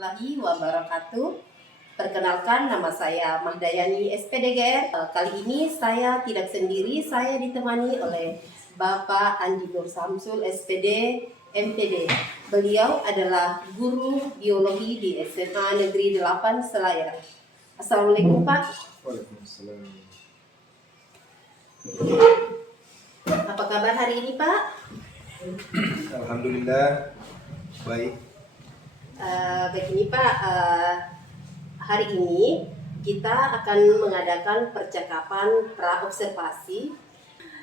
warahmatullahi wabarakatuh. Perkenalkan, nama saya Mahdayani SPDGR. Kali ini saya tidak sendiri, saya ditemani oleh Bapak Andi Nur Samsul SPD MPD. Beliau adalah guru biologi di SMA Negeri 8 Selayar. Assalamualaikum Pak. Waalaikumsalam. Apa kabar hari ini Pak? Alhamdulillah baik. Begini Pak, hari ini kita akan mengadakan percakapan pra-observasi.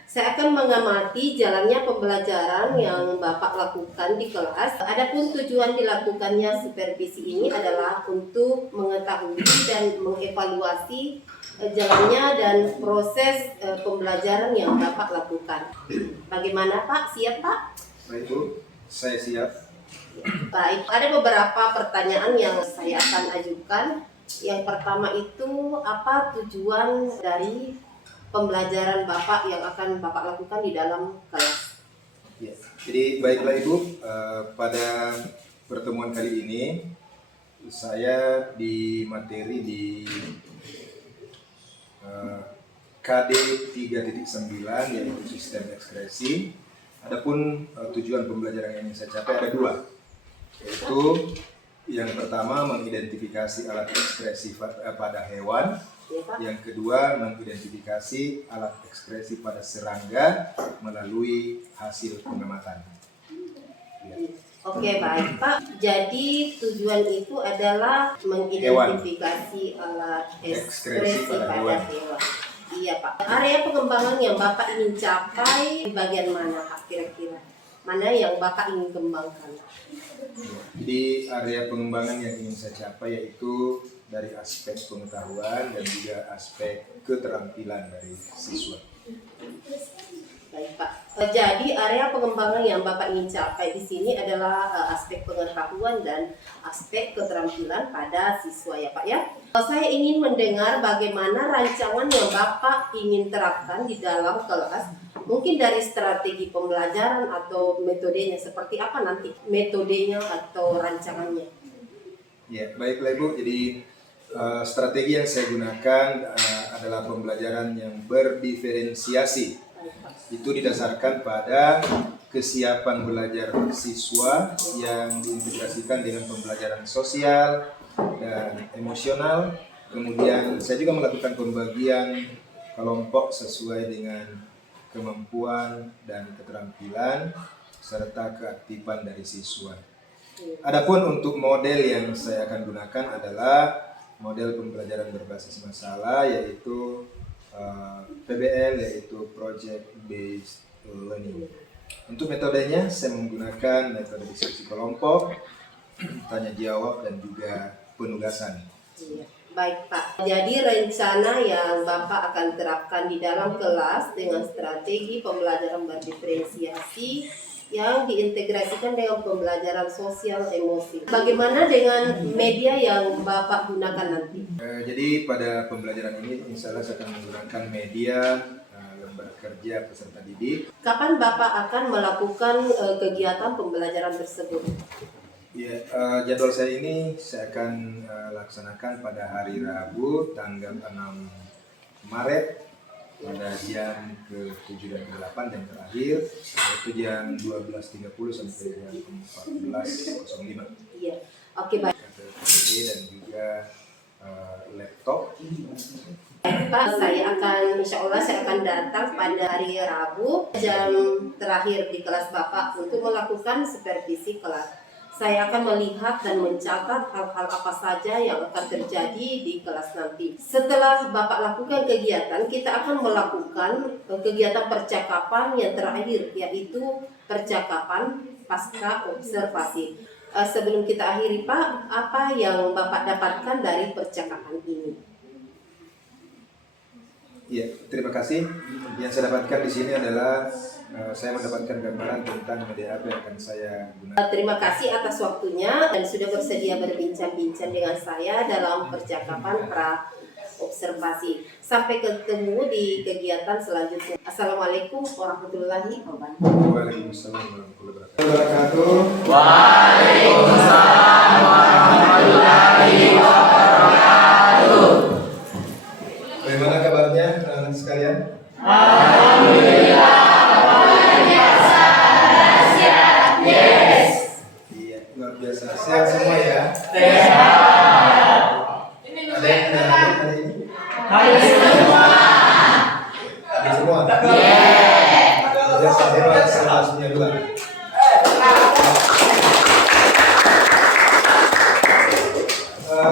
Saya akan mengamati jalannya pembelajaran yang Bapak lakukan di kelas. Adapun tujuan dilakukannya supervisi ini adalah untuk mengetahui dan mengevaluasi jalannya dan proses pembelajaran yang Bapak lakukan. Bagaimana Pak? Siap Pak? Baik Bu, saya siap. Baik, ada beberapa pertanyaan yang saya akan ajukan. Yang pertama itu, apa tujuan dari pembelajaran Bapak yang akan Bapak lakukan di dalam kelas? Ya. Jadi baiklah Ibu, pada pertemuan kali ini saya di materi di KD 3.9 yaitu sistem ekskresi. Adapun tujuan pembelajaran yang ingin saya capai ada dua, yaitu yang pertama mengidentifikasi alat ekskresi pada hewan, yang kedua mengidentifikasi alat ekskresi pada serangga melalui hasil pengamatan. Ya. Oke, baik Pak. Jadi tujuan itu adalah mengidentifikasi alat ekskresi pada hewan. Iya Pak. Area pengembangan yang Bapak ingin capai di bagian mana Pak kira-kira? Mana yang Bapak ingin kembangkan? Jadi area pengembangan yang ingin saya capai yaitu dari aspek pengetahuan dan juga aspek keterampilan dari siswa. Baik Pak. Jadi area pengembangan yang Bapak ingin capai di sini adalah aspek pengetahuan dan aspek keterampilan pada siswa ya Pak ya. Saya ingin mendengar bagaimana rancangan yang Bapak ingin terapkan di dalam kelas. Mungkin dari strategi pembelajaran atau metodenya, seperti apa nanti metodenya atau rancangannya? Ya, baiklah Ibu. Jadi strategi yang saya gunakan adalah pembelajaran yang berdiferensiasi. Itu didasarkan pada kesiapan belajar siswa yang diintegrasikan dengan pembelajaran sosial dan emosional. Kemudian saya juga melakukan pembagian kelompok sesuai dengan kemampuan dan keterampilan serta keaktifan dari siswa. Adapun untuk model yang saya akan gunakan adalah model pembelajaran berbasis masalah, yaitu PBL, yaitu Project Based Learning. Untuk metodenya saya menggunakan metode diskusi kelompok, tanya jawab dan juga penugasan. Baik Pak, jadi rencana yang Bapak akan terapkan di dalam kelas dengan strategi pembelajaran berdiferensiasi yang diintegrasikan dengan pembelajaran sosial emosi. Bagaimana dengan media yang Bapak gunakan nanti? Jadi pada pembelajaran ini insya Allah saya akan menggunakan media lembar kerja peserta didik. Kapan Bapak akan melakukan kegiatan pembelajaran tersebut? Ya, jadwal saya ini saya akan laksanakan pada hari Rabu tanggal 6 Maret pada jam ke-7 dan ke-8 dan terakhir yaitu jam 12.30 sampai jam 14.05. Iya, oke baik. Dan juga laptop. Pak, insya Allah saya akan datang pada hari Rabu jam terakhir di kelas Bapak untuk melakukan supervisi kelas. Saya akan melihat dan mencatat hal-hal apa saja yang akan terjadi di kelas nanti. Setelah Bapak lakukan kegiatan, kita akan melakukan kegiatan percakapan yang terakhir, yaitu percakapan pasca observasi. Sebelum kita akhiri Pak, apa yang Bapak dapatkan dari percakapan ini? Ya, terima kasih. Yang saya dapatkan di sini adalah saya mendapatkan gambaran tentang media apa yang akan saya gunakan. Terima kasih atas waktunya dan sudah bersedia berbincang-bincang dengan saya dalam percakapan pra-observasi. Sampai ketemu di kegiatan selanjutnya. Assalamualaikum warahmatullahi wabarakatuh. Waalaikumsalam warahmatullahi wabarakatuh. Waalaikumsalam warahmatullahi wabarakatuh. Sehat semua ya. Ada yang tidak hadir hari ini? Hadir semua. Ya, saya selanjutnya dua.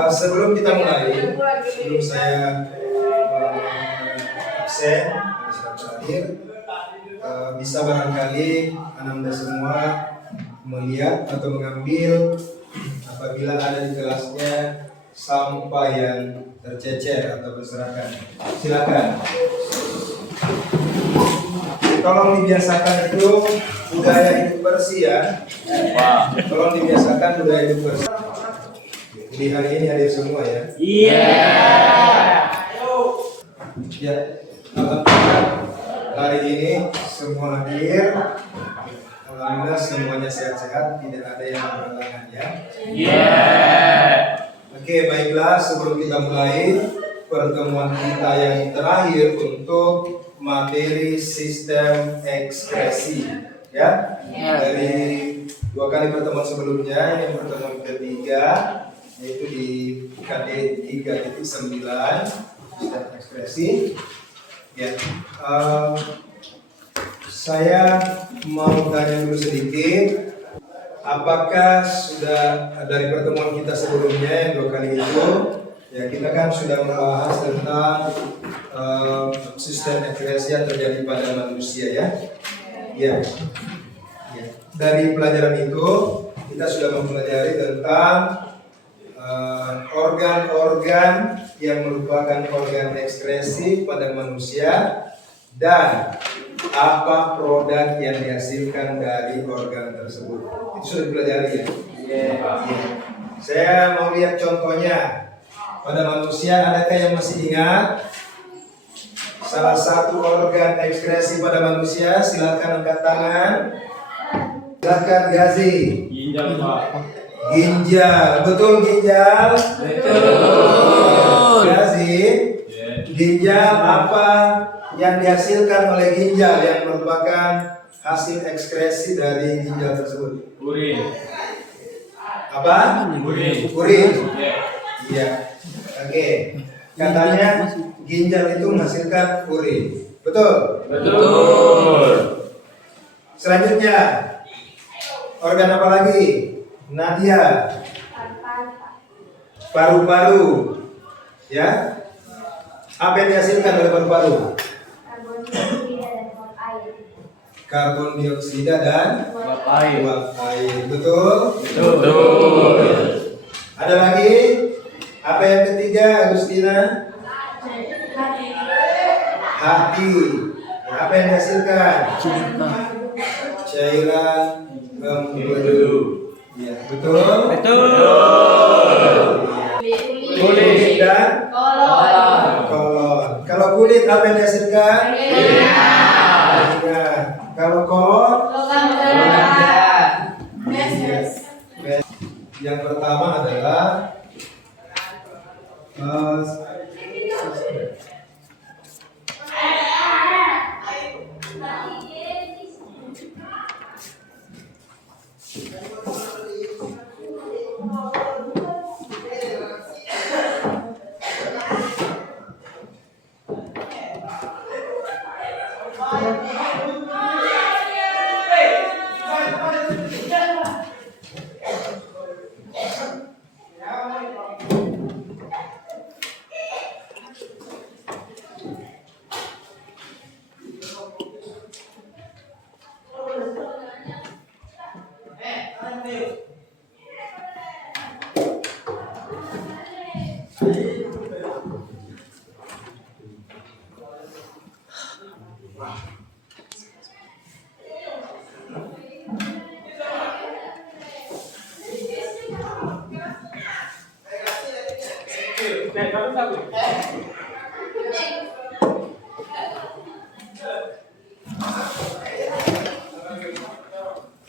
Sebelum kita mulai, sebelum saya absen terakhir, bisa barangkali Anda semua melihat atau mengambil apabila ada di kelasnya sampah yang tercecer atau berserakan. Silakan. Tolong dibiasakan itu budaya hidup bersih ya. Tolong dibiasakan budaya hidup bersih. Jadi hari ini hadir semua ya. Ya, alhamdulillah hari ini semua hadir. Alhamdulillah semuanya sehat-sehat, tidak ada yang berhalangan ya. Oke, baiklah sebelum kita mulai pertemuan kita yang terakhir untuk materi sistem ekspresi ya. Dari 2 kali pertemuan sebelumnya, yang pertemuan ketiga yaitu di KD 3.9 sistem ekspresi ya. Saya mau tanya dulu sedikit, apakah sudah dari pertemuan kita sebelumnya yang 2 kali itu ya, kita kan sudah membahas tentang sistem ekspresi yang terjadi pada manusia ya. Ya. Dari pelajaran itu kita sudah mempelajari tentang organ-organ yang merupakan organ ekspresi pada manusia dan apa produk yang dihasilkan dari organ tersebut. Itu sudah dipelajari ya. Saya mau lihat contohnya. Pada manusia, adakah yang masih ingat salah satu organ ekspresi pada manusia? Silakan angkat tangan. Silakan Gazi. Ginjal, Pak. Ginjal, betul ginjal? Betul. Gazi, ginjal apa yang dihasilkan oleh ginjal yang merupakan hasil ekskresi dari ginjal tersebut? Urin. Apa? Urin. Urin. Iya. Oke. Katanya ginjal itu menghasilkan urin. Betul? Betul. Selanjutnya, organ apa lagi? Nadia. Paru-paru. Ya. Apa yang dihasilkan oleh paru-paru? Karbon dioksida dan Uap air. uap air. Betul? Betul. Ada lagi? Apa yang ketiga, Agustina? Hati. Apa yang dihasilkan? Cairan empedu. Ya, betul? Betul. Kulit dan kolon. Kalau kulit apa yang dihasilkan? Keringat. Kalau kolon? Yang pertama adalah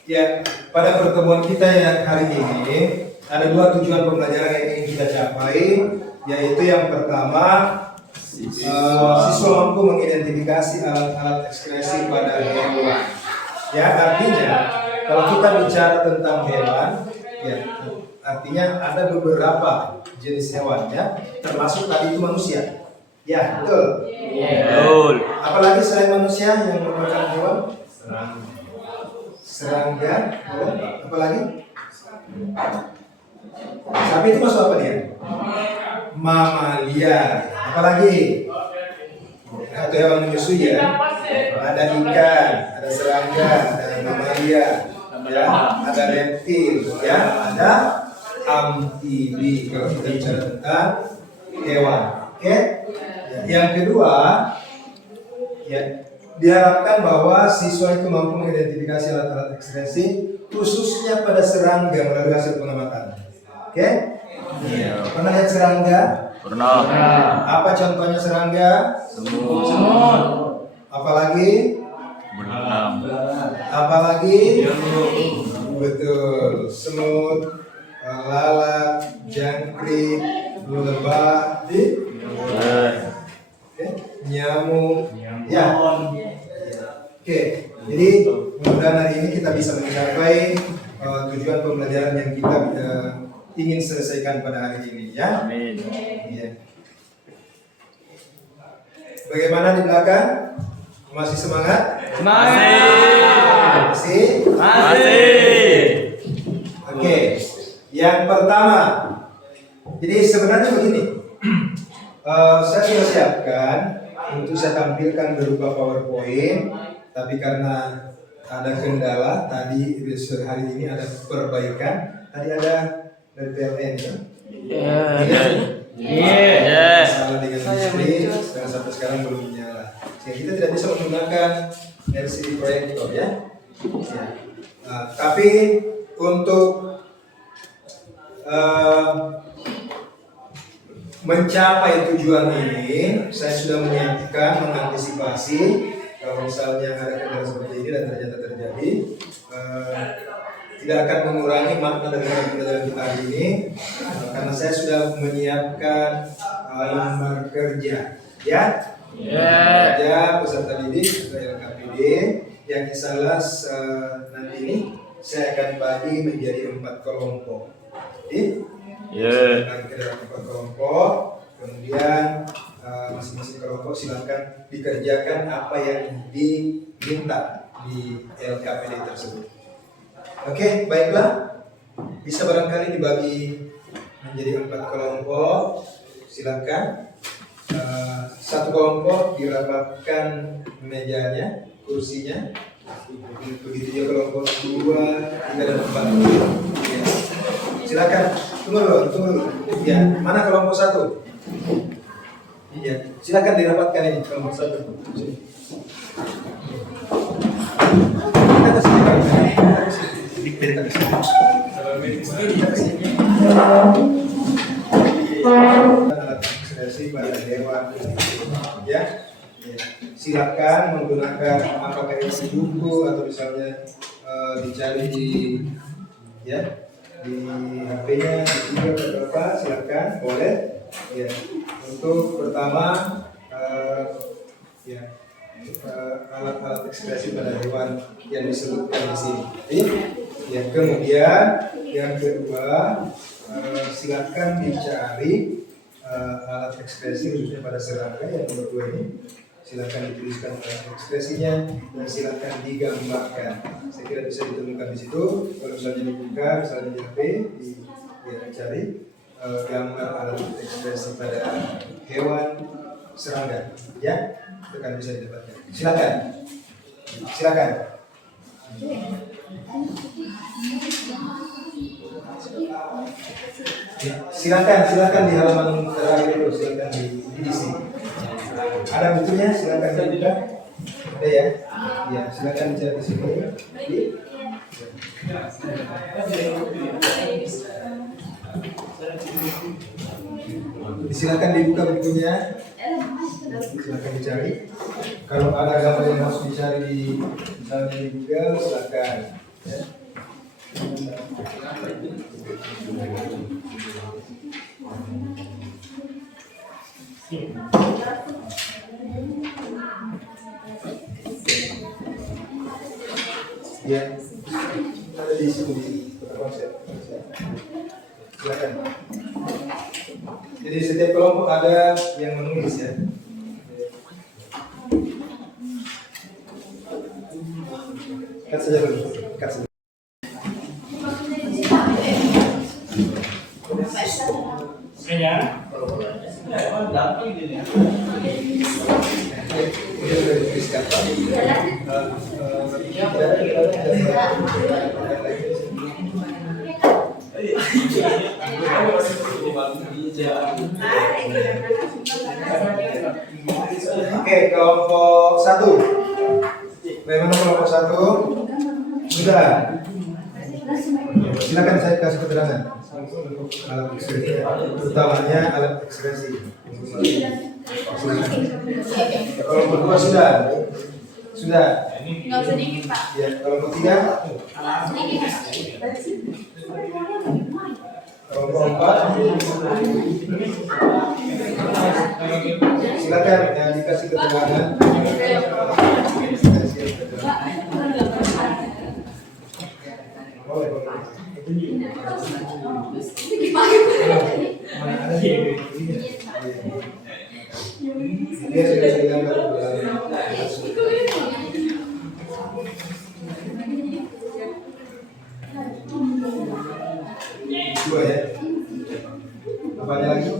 ya, pada pertemuan kita yang hari ini ada 2 tujuan pembelajaran yang ingin kita capai, yaitu yang pertama siswa mampu mengidentifikasi alat-alat ekskresi pada hewan. Ya, artinya kalau kita bicara tentang hewan, ya, Artinya ada beberapa jenis hewan ya, termasuk tadi itu manusia. Ya, betul. Betul. Apalagi selain manusia yang merupakan hewan? Serangga. Apalagi? Sapi itu masuk apa dia? Mamalia. Apalagi? Atau hewan menyusui ya? Ada ikan, ada serangga, ada mamalia, ya, ada reptil, ya, ada amfibi kalau kita bicara tentang hewan. Oke? Yang kedua, ya, diharapkan bahwa siswa itu mampu mengidentifikasi alat-alat ekspresi khususnya pada serangga melalui hasil pengamatan. Oke? Ya. Pernah lihat serangga? Pernah. Apa contohnya serangga? Semut. Apalagi? Berenang. Apalagi? Betul. Semut, lalat, jangkrik, lebah, nyamuk. Ya. Oke. Jadi mudah-mudahan hari ini kita bisa mencapai tujuan pembelajaran yang kita ingin selesaikan pada hari ini, ya. Amin. Iya. Bagaimana di belakang? Masih semangat? Masih? Masih. Oke. Yang pertama. Jadi sebenarnya begini. Saya sudah siapkan untuk saya tampilkan berupa PowerPoint, tapi karena ada kendala tadi hari ini ada perbaikan. Tadi ada dari PLN kan? Iya. Salah dengan listrik dan sampai sekarang belum menyala. Sehingga kita tidak bisa menggunakan LCD proyektor ya. Ya. Tapi untuk mencapai tujuan ini, saya sudah menyiapkan, mengantisipasi kalau misalnya ada kendala seperti ini dan ternyata terjadi, tidak akan mengurangi makna dari pembelajaran kita hari ini, karena saya sudah menyiapkan lembar kerja, ya. Kerja peserta didik atau LKPD yang insyaallah nanti ini saya akan bagi menjadi 4 kelompok. Jadi, bagi ke dalam 4 kelompok, kemudian masing-masing kelompok silakan dikerjakan apa yang diminta di LKPD tersebut. Oke, baiklah. Bisa barangkali dibagi menjadi 4 kelompok. Silakan. Satu kelompok dirapatkan mejanya, kursinya. Begitu juga kelompok 2, 3, dan 4. Ya. Silakan. Tunggu dulu. Ya, mana kelompok 1? Ya, silakan dirapatkan ini kelompok 1. Kita ke sini. Alat ekspresi pada hewan, ya. Silakan menggunakan apakah isi buku atau misalnya dicari di HP-nya, di Google atau apa, silakan, boleh. Ya. Untuk pertama, alat-alat ekspresi pada hewan yang disebutkan di sini. Ya, kemudian yang kedua, silakan dicari alat ekspresi khususnya pada serangga yang nomor 2 ini. Silakan dituliskan alat ekspresinya dan silakan digambarkan. Saya kira bisa ditemukan di situ. Kalau misalnya dibuka, misalnya di HP, cari gambar alat ekspresi pada hewan serangga, ya, itu kan bisa didapatkan. Silakan. Silakan di halaman terakhir itu, silakan di sini. Ada bukunya, silakan dibuka. Ada ya? Ya, silakan dicari di sini. Silakan dibuka bukunya. Silakan dicari. Kalau ada gambar yang harus dicari di misalnya di Google, silakan. Ya. Ya, ada di sini di konsep. Silakan. Jadi setiap kelompok ada yang menulis ya. Cut saja dulu. Cut saja. Oke, kelompok 1. Bagaimana kelompok 1? Sudah. Silakan saya kasih keterangan alat ekspresi, utamanya alat ekspresi. Kelompok 2 sudah. Sudah. Nggak usah dikit, Pak. Ya, kelompok 3. Sedikit. Kelompok 4. Silakan ya, dikasih keterangan. Boleh, boleh. Dia sudah digambar dua ya. Apanya lagi?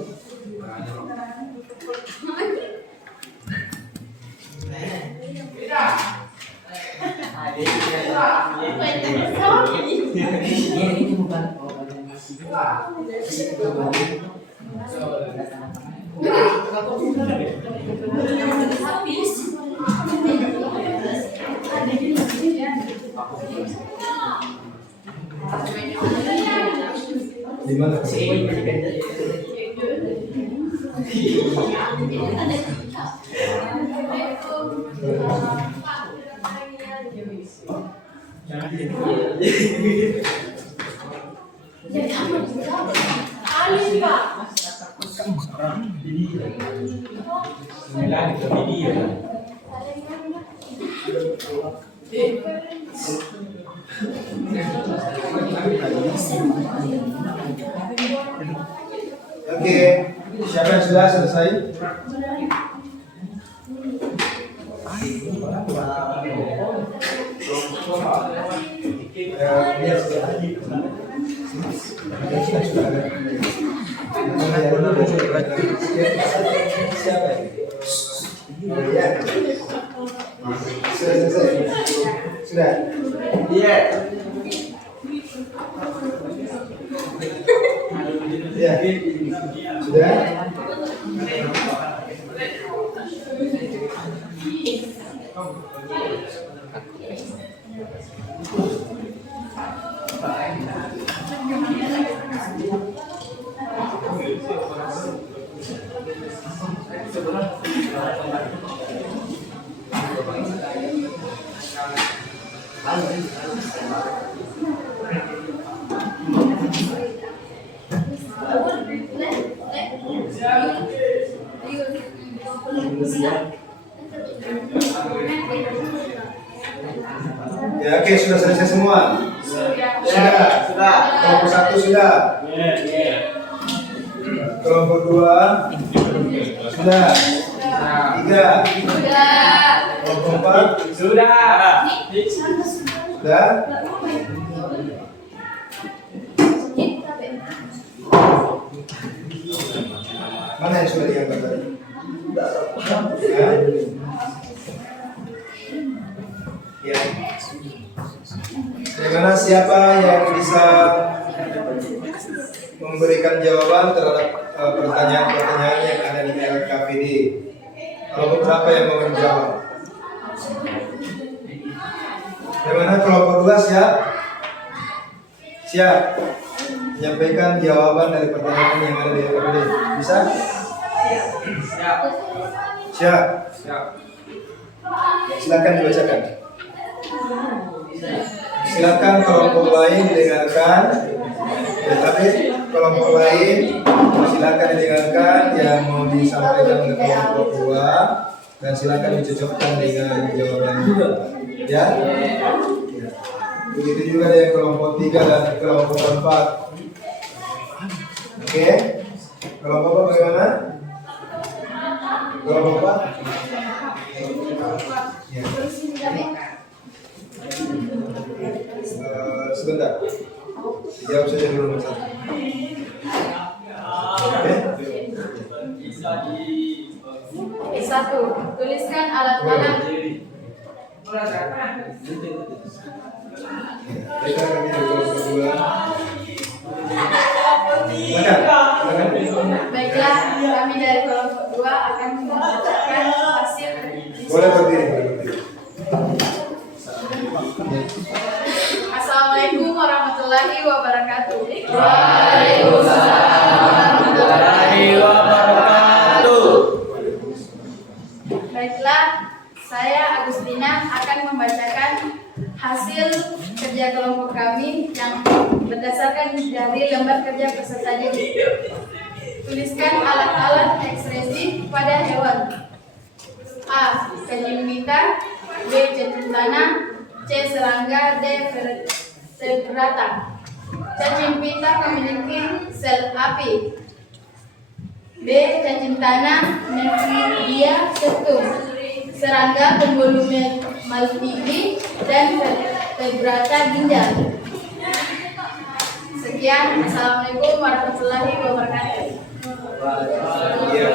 Di mana? Oke, siapa yang sudah selesai? Siapa ini? Ya. Selesai. Sudah. Iya. Ya. Sudah. Ya, oke, sudah selesai semua. Sudah. Kelompok 1 sudah. Kelompok 2 sudah. 3. Kelompok 4 Sudah. sudah. Mana yang sudah diangkat tadi? Ya. Ya. Bagaimana siapa yang bisa memberikan jawaban terhadap pertanyaan-pertanyaan yang ada di LKPD? Kelompok berapa yang mau menjawab? Bagaimana kelompok 2 siap? Siap. Menyampaikan jawaban dari pertanyaan yang ada di LKPD. Bisa? Siap. Siap. Siap. Silakan dibacakan. Silakan kelompok lain didengarkan. Ya, tapi kelompok lain silakan didengarkan yang mau disampaikan oleh kelompok 2 dan silakan dicocokkan dengan jawaban ya. Begitu juga dengan kelompok 3 dan kelompok 4. Oke. Kalau Bapak bagaimana? Kalau Bapak? Ya. Sebentar. Jawab saja dulu Mas. Oke. Satu, tuliskan alat-alat. Kita akan kelompok kedua. Silakan. Baiklah, kami dari kelompok 2 akan membacakan hasil. Boleh berdiri. Assalamualaikum warahmatullahi wabarakatuh. Waalaikumsalam warahmatullahi wabarakatuh. Baiklah, saya Agustina akan membacakan hasil kerja kelompok kami yang berdasarkan dari lembar kerja peserta didik. Tuliskan alat-alat ekspresi pada hewan. A. Cacing pita, B. Cacing tanah, C. Serangga, D. Vertebrata. Cacing pita memiliki sel api. B. Cacing tanah, Nephridia septum. Serangga pembuluh malpighi dan vertebrata ginjal. Sekian, Assalamualaikum warahmatullahi wabarakatuh. Ya,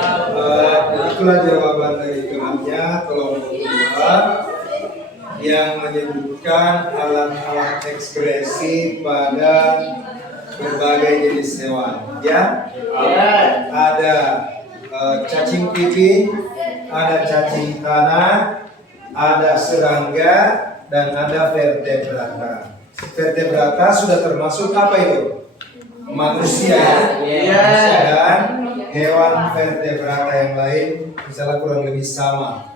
itulah jawaban dari kelompoknya kelompok 2 yang menyebutkan alat-alat ekspresi pada berbagai jenis hewan. Ya, ada cacing pipih, ada cacing tanah, ada serangga, dan ada vertebrata. Vertebrata sudah termasuk apa itu? Manusia, manusia dan hewan vertebrata yang lain, misalnya kurang lebih sama.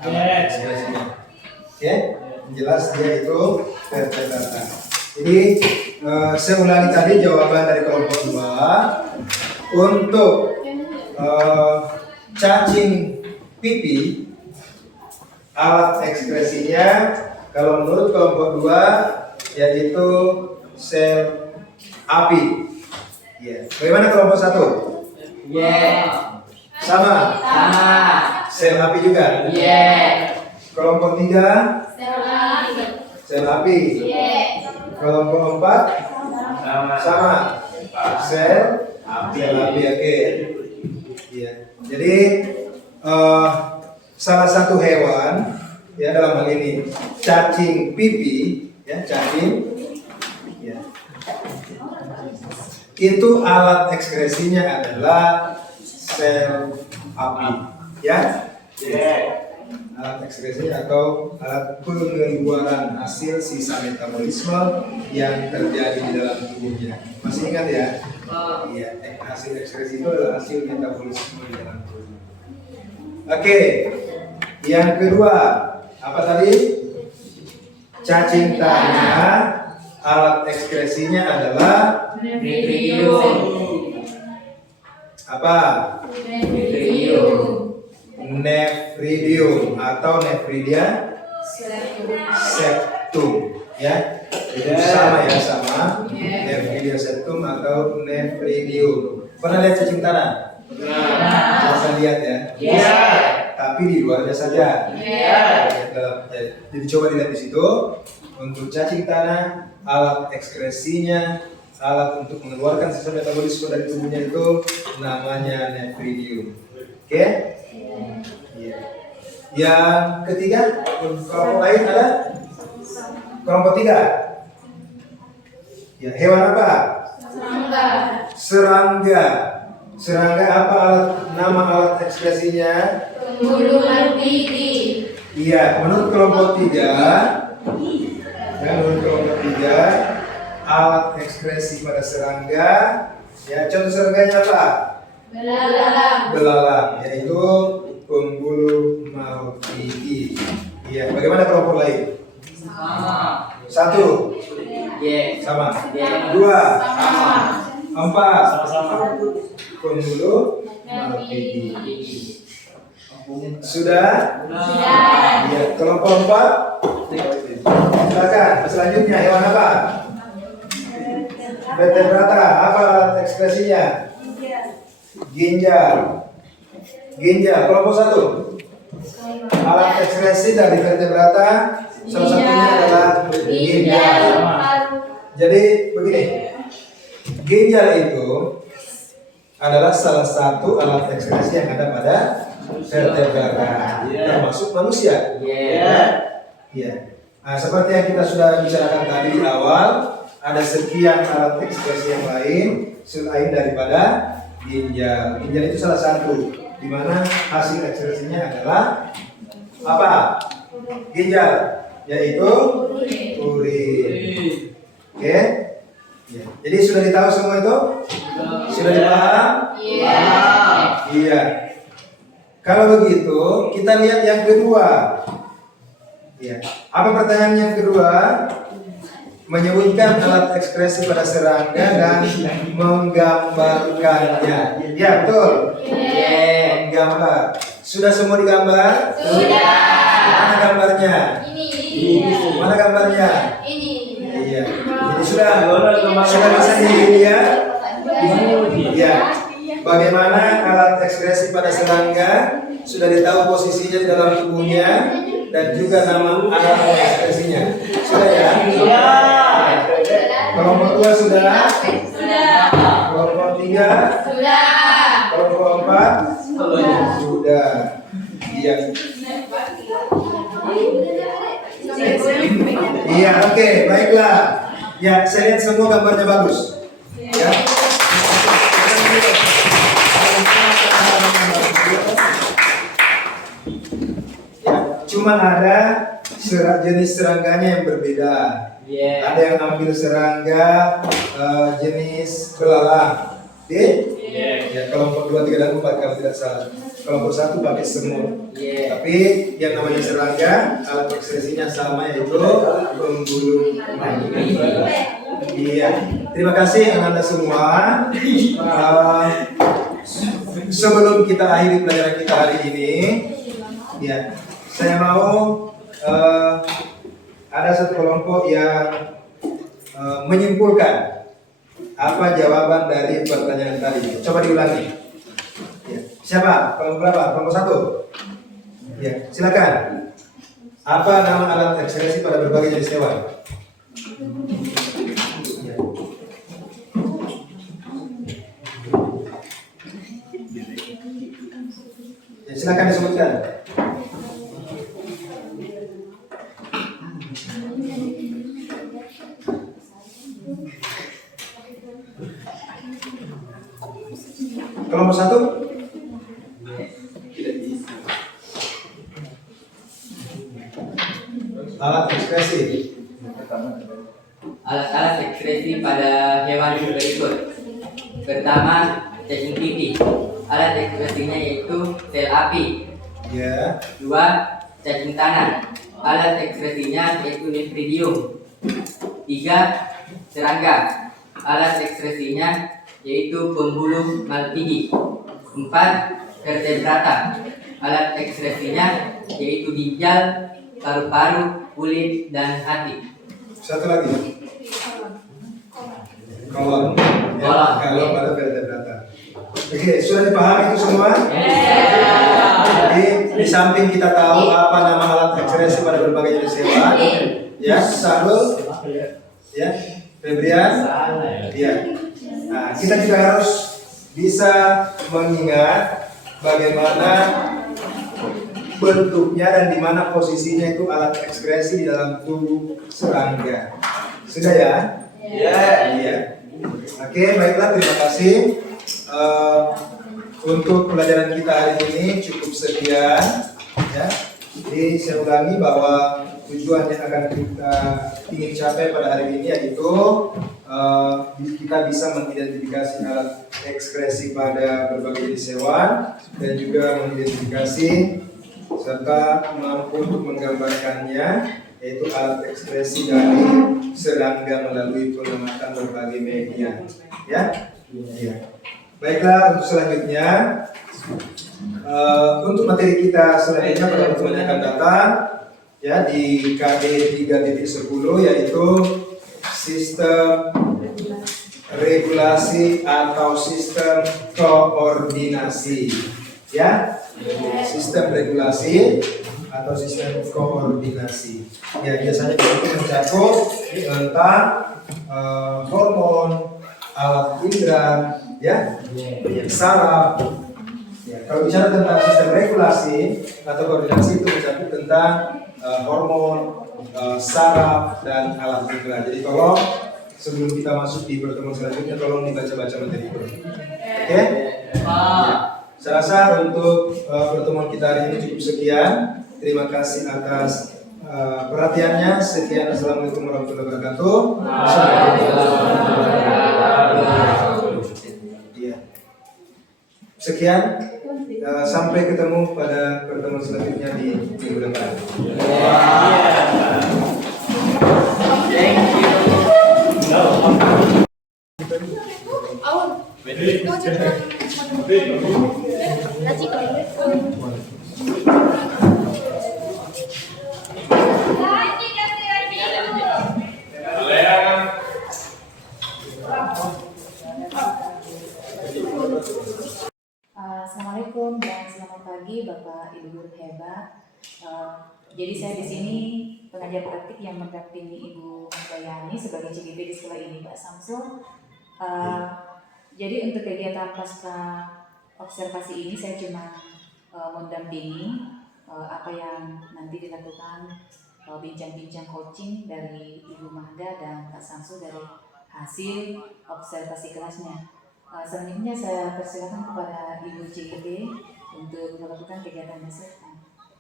Oke, jelas dia itu vertebrata. Jadi saya ulangi tadi jawaban dari kelompok 2 untuk cacing pipi, alat ekspresinya kalau menurut kelompok 2 yaitu sel api. Ya. Bagaimana kelompok 1? Sama. Sel api juga. Kelompok 3 sel api. Kelompok 4 sama. Sel api. Oke. Ya. Jadi salah satu hewan ya dalam hal ini cacing pipi ya cacing ya. Itu alat ekspresinya adalah sel api ya. Alat ekspresinya atau alat pengeluaran hasil sisa metabolisme yang terjadi di dalam tubuhnya. Masih ingat ya? Iya, hasil ekspresi itu adalah hasil metabolisme di dalam tubuh. Oke, yang kedua apa tadi? Cacing tanah, alat ekspresinya adalah apa? Nephridium atau Nephridia septum ya. Itu sama ya, sama Nephridia septum atau Nephridium. Pernah lihat cacing tanah? Bisa lihat ya. Tapi di luarnya saja. Jadi coba dilihat di situ. Untuk cacing tanah, alat ekskresinya, alat untuk mengeluarkan sisa metabolisme dari tubuhnya itu namanya nephridium. Oke? Iya. Yang ketiga, kelompok lain ada? Kelompok 3. Ya, hewan apa? Serangga. Serangga apa nama alat ekspresinya? Pembuluh malpighi. Iya, menurut kelompok 3, menurut kelompok 3, alat ekspresi pada serangga, ya contoh serangganya apa? Belalang, yaitu pembuluh malpighi. Iya, bagaimana kelompok lain? Satu, sama. Dua, empat, pembuluh malpighi. Sudah? Ya, kelompok 4. Silakan. Selanjutnya hewan apa? Vertebrata. Apa ekspresinya? ginjal. Ginjal, kelompok 1. Alat ekskresi dari vertebrata, salah satunya adalah ginjal. Jadi begini, ginjal itu adalah salah satu alat ekskresi yang ada pada vertebrata, termasuk manusia. Ya. Nah, seperti yang kita sudah bicarakan tadi di awal, ada sekian alat ekskresi yang lain selain daripada ginjal. Ginjal itu salah satu, di mana hasil ekskresinya adalah apa? Ginjal, yaitu urin. Oke? Ya. Jadi sudah ditahu semua itu? Sudah dipaham? Iya. Kalau begitu, kita lihat yang kedua. Ya. Apa pertanyaan yang kedua? Menyebutkan alat ekskresi pada serangga dan menggambarkannya. Ya, betul. Menggambar. Sudah semua digambar? Sudah. Mana gambarnya? Ini. Mana gambarnya? Ini. Iya. Jadi sudah bisa dilihat? Iya. Bagaimana alat ekskresi pada serangga? Sudah ditahu posisinya di dalam tubuhnya dan juga nama alat ekskresinya. Sudah ya? Kelompok 2 sudah? Kelompok 3? Kelompok 4? Sudah. Iya. Iya, oke, baiklah. Ya, saya lihat semua gambarnya bagus. Ya. Cuma ada jenis serangganya yang berbeda. Ada yang ambil serangga jenis belalang. Ya, kelompok 2, 3, dan 4 kalau tidak salah. Kelompok 1 pakai semut. Tapi yang namanya serangga, alat ekskresinya sama, yaitu pembuluh. Iya. Terima kasih Anda semua. Sebelum kita akhiri pelajaran kita hari ini, ya, saya mau ada satu kelompok yang menyimpulkan apa jawaban dari pertanyaan tadi. Coba diulangi. Ya. Siapa? Kelompok berapa? Kelompok 1. Ya, silakan. Apa nama alat ekskresi pada berbagai jenis hewan? Ya. Ya, silakan disebutkan. Kelompok 1? Alat ekskresi. Alat-alat ekskresi pada hewan berikut. Pertama, cacing pipih. Alat ekskresinya yaitu sel api. Ya. 2. Cacing tanah. Alat ekskresinya yaitu nefridium. 3. Serangga. Alat ekskresinya yaitu pembuluh malpighi. 4. Vertebrata. Alat ekskresinya yaitu ginjal, paru-paru, kulit, dan hati. Satu lagi. Kolon. Kolon. Kalau pada vertebrata. Oke, sudah dipahami itu semua? Jadi di samping kita tahu apa nama alat ekskresi pada berbagai jenis hewan, ya, Sarul, ya, Febrian, ya. Nah, kita juga harus bisa mengingat bagaimana bentuknya dan di mana posisinya itu alat ekskresi di dalam tubuh serangga. Sudah ya? Iya. Oke, baiklah, terima kasih. Untuk pelajaran kita hari ini cukup sekian. Ya. Jadi saya ulangi bahwa tujuan yang akan kita ingin capai pada hari ini yaitu kita bisa mengidentifikasi alat ekskresi pada berbagai jenis hewan dan juga mengidentifikasi serta mampu untuk menggambarkannya, yaitu alat ekspresi dari serangga melalui pengamatan berbagai media. Ya, baiklah, untuk selanjutnya, untuk materi kita selanjutnya pada pertemuan yang akan datang, ya, di KD 3.10 yaitu sistem regulasi atau sistem koordinasi. Ya, sistem regulasi atau sistem koordinasi. Ya, biasanya itu mencakup tentang hormon, alat indera, ya, saraf. Ya, kalau bicara tentang sistem regulasi atau koordinasi itu mencakup tentang hormon, saraf, dan alat indera. Jadi tolong sebelum kita masuk di pertemuan selanjutnya, tolong dibaca-baca materi itu. Oke? Ya. Saya rasa untuk pertemuan kita hari ini cukup sekian. Terima kasih atas perhatiannya. Sekian, assalamualaikum warahmatullahi wabarakatuh. Iya. Sekian. Sampai ketemu pada pertemuan selanjutnya di minggu depan. Assalamualaikum dan selamat pagi Bapak Ibu guru hebat. Jadi saya di sini pengajar praktik yang mendampingi Ibu Bayani sebagai CGP di sekolah ini, Pak Samsul. Jadi untuk kegiatan pasca observasi ini saya cuma mendampingi apa yang nanti dilakukan bincang-bincang coaching dari Ibu Mahda dan Pak Samsul dari hasil observasi kelasnya. Selanjutnya saya persilakan kepada Ibu CGP untuk melakukan kegiatan besok.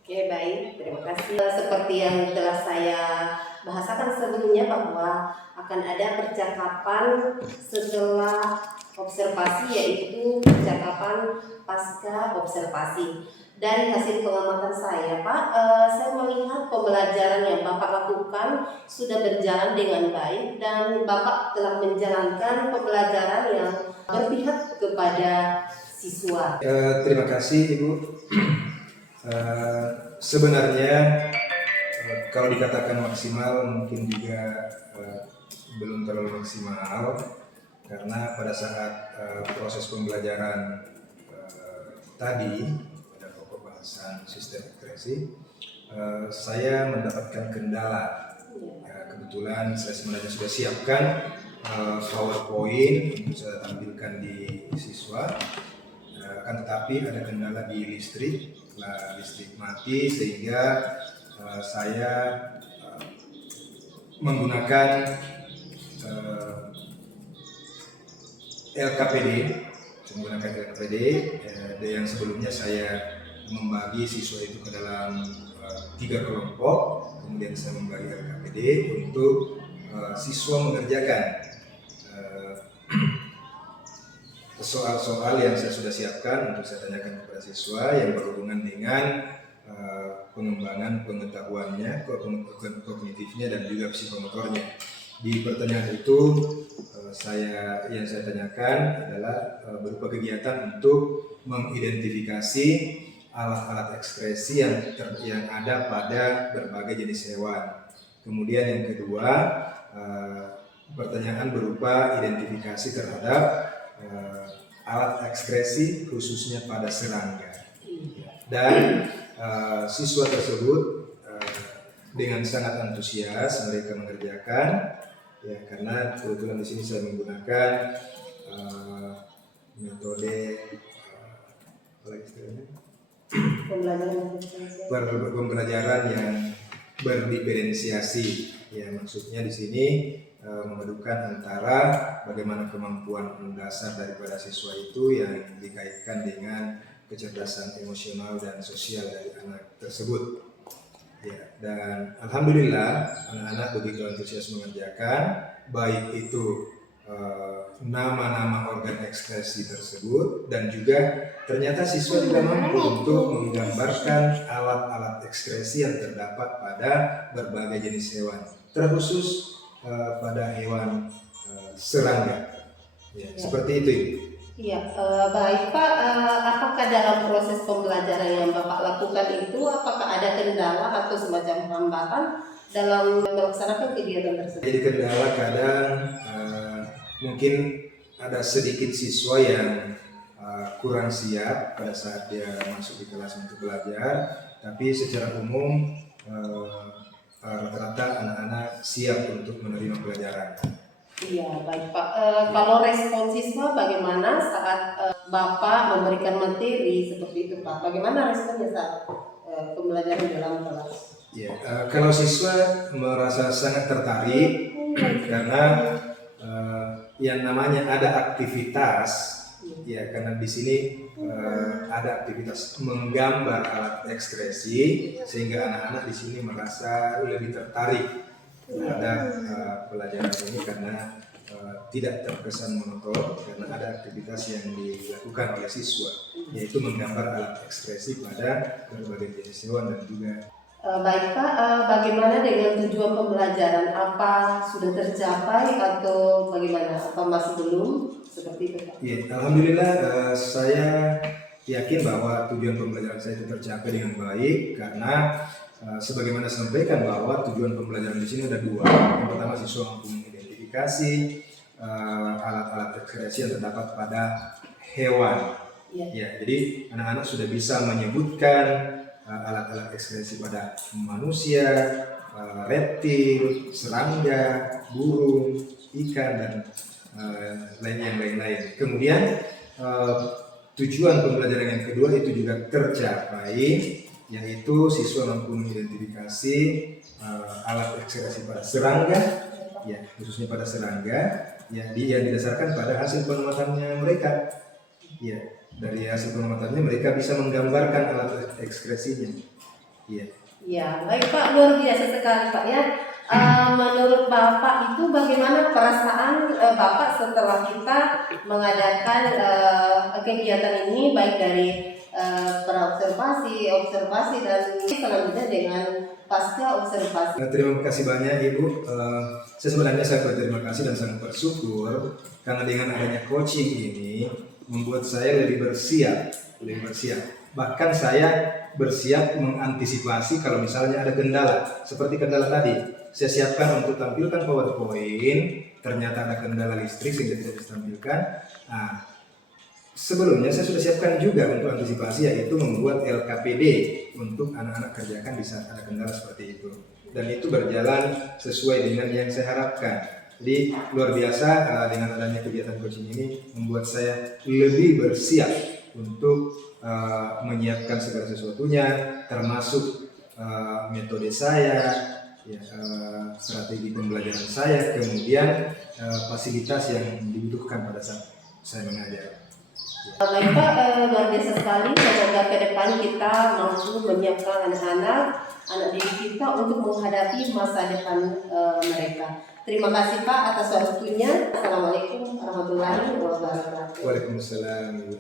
Oke, baik, terima kasih. Seperti yang telah saya bahasakan sebelumnya bahwa akan ada percakapan setelah observasi, yaitu percakapan pasca observasi. Dari hasil pengamatan saya, Pak, saya melihat pembelajaran yang Bapak lakukan sudah berjalan dengan baik dan Bapak telah menjalankan pembelajaran yang berpihak kepada siswa. Terima kasih Ibu. Sebenarnya kalau dikatakan maksimal mungkin juga belum terlalu maksimal, karena pada saat proses pembelajaran tadi pada pokok bahasan sistem ekspresi saya mendapatkan kendala. Kebetulan saya sebenarnya sudah siapkan PowerPoint untuk saya tampilkan di siswa, akan tetapi ada kendala di listrik mati, sehingga saya menggunakan LKPD, yang sebelumnya saya membagi siswa itu ke dalam 3 kelompok, kemudian saya membagi LKPD untuk siswa mengerjakan soal-soal yang saya sudah siapkan untuk saya tanyakan kepada siswa yang berhubungan dengan pengembangan pengetahuannya, kognitifnya, dan juga psikomotornya. Di pertanyaan itu yang saya tanyakan adalah berupa kegiatan untuk mengidentifikasi alat-alat ekspresi yang ada pada berbagai jenis hewan. Kemudian yang kedua, pertanyaan berupa identifikasi terhadap alat ekspresi khususnya pada serangga. Dan siswa tersebut dengan sangat antusias mereka mengerjakan, ya, karena kebetulan di sini saya menggunakan metode pembelajaran yang berdiferensiasi. Ya, maksudnya di sini memadukan antara bagaimana kemampuan mendasar daripada siswa itu yang dikaitkan dengan kecerdasan emosional dan sosial dari anak tersebut. Ya, dan alhamdulillah anak-anak begitu antusias mengerjakan, baik itu nama-nama organ ekspresi tersebut, dan juga ternyata siswa juga mampu untuk menggambarkan alat-alat ekspresi yang terdapat pada berbagai jenis hewan, terkhusus pada hewan serangga. Ya, seperti itu. Iya, baik Pak. Apakah dalam proses pembelajaran yang Bapak lakukan itu, apakah ada kendala atau semacam hambatan dalam melaksanakan kegiatan tersebut? Jadi kendala kadang mungkin ada sedikit siswa yang kurang siap pada saat dia masuk di kelas untuk belajar, tapi secara umum rata-rata anak-anak siap untuk menerima pelajaran. Iya, baik Pak. Kalau respon siswa bagaimana saat Bapak memberikan materi seperti itu Pak? Bagaimana responnya saat pembelajaran dalam kelas? Ya, kalau siswa merasa sangat tertarik karena yang namanya ada aktivitas, ya karena di sini ada aktivitas menggambar alat ekspresi sehingga anak-anak di sini merasa lebih tertarik terhadap pelajaran ini karena tidak terkesan monoton karena ada aktivitas yang dilakukan oleh siswa yaitu menggambar alat ekspresi pada berbagai jenis hewan dan juga. Baik Pak, bagaimana dengan tujuan pembelajaran? Apa sudah tercapai atau bagaimana? Apa masih belum? Seperti itu Pak. Ya, alhamdulillah saya yakin bahwa tujuan pembelajaran saya itu tercapai dengan baik karena sebagaimana sampaikan bahwa tujuan pembelajaran di sini ada dua. Yang pertama siswa mampu mengidentifikasi alat-alat ekspresi yang terdapat pada hewan. Ya, jadi anak-anak sudah bisa menyebutkan alat-alat ekspresi pada manusia, reptil, serangga, burung, ikan dan lain-lain. Kemudian tujuan pembelajaran yang kedua itu juga tercapai, yaitu siswa mampu mengidentifikasi alat ekspresi pada serangga, ya khususnya pada serangga, ya yang didasarkan pada hasil pengamatannya mereka. Ya, dari hasil pengamatannya mereka bisa menggambarkan alat ekspresinya. Ya. Ya, baik Pak, luar biasa sekali Pak ya. Menurut Bapak itu bagaimana perasaan Bapak setelah kita mengadakan kegiatan ini baik dari observasi dan selanjutnya dengan pasca observasi. Terima kasih banyak Ibu. Saya berterima kasih dan sangat bersyukur karena dengan adanya coaching ini membuat saya lebih bersiap. Bahkan saya bersiap mengantisipasi kalau misalnya ada kendala. Seperti kendala tadi, saya siapkan untuk tampilkan PowerPoint, ternyata ada kendala listrik sehingga tidak bisa tampilkan. Nah, sebelumnya saya sudah siapkan juga untuk antisipasi, yaitu membuat LKPD untuk anak-anak kerjakan di saat ada kendala seperti itu. Dan itu berjalan sesuai dengan yang saya harapkan. Jadi luar biasa dengan adanya kegiatan coaching ini membuat saya lebih bersiap untuk menyiapkan segala sesuatunya, termasuk metode saya, ya, strategi pembelajaran saya, kemudian fasilitas yang dibutuhkan pada saat saya mengajar. Baik Pak, luar biasa sekali. Semoga ke depan kita mampu menyiapkan anak didik kita untuk menghadapi masa depan mereka. Terima kasih Pak atas waktunya. Assalamualaikum warahmatullahi wabarakatuh. Waalaikumsalam.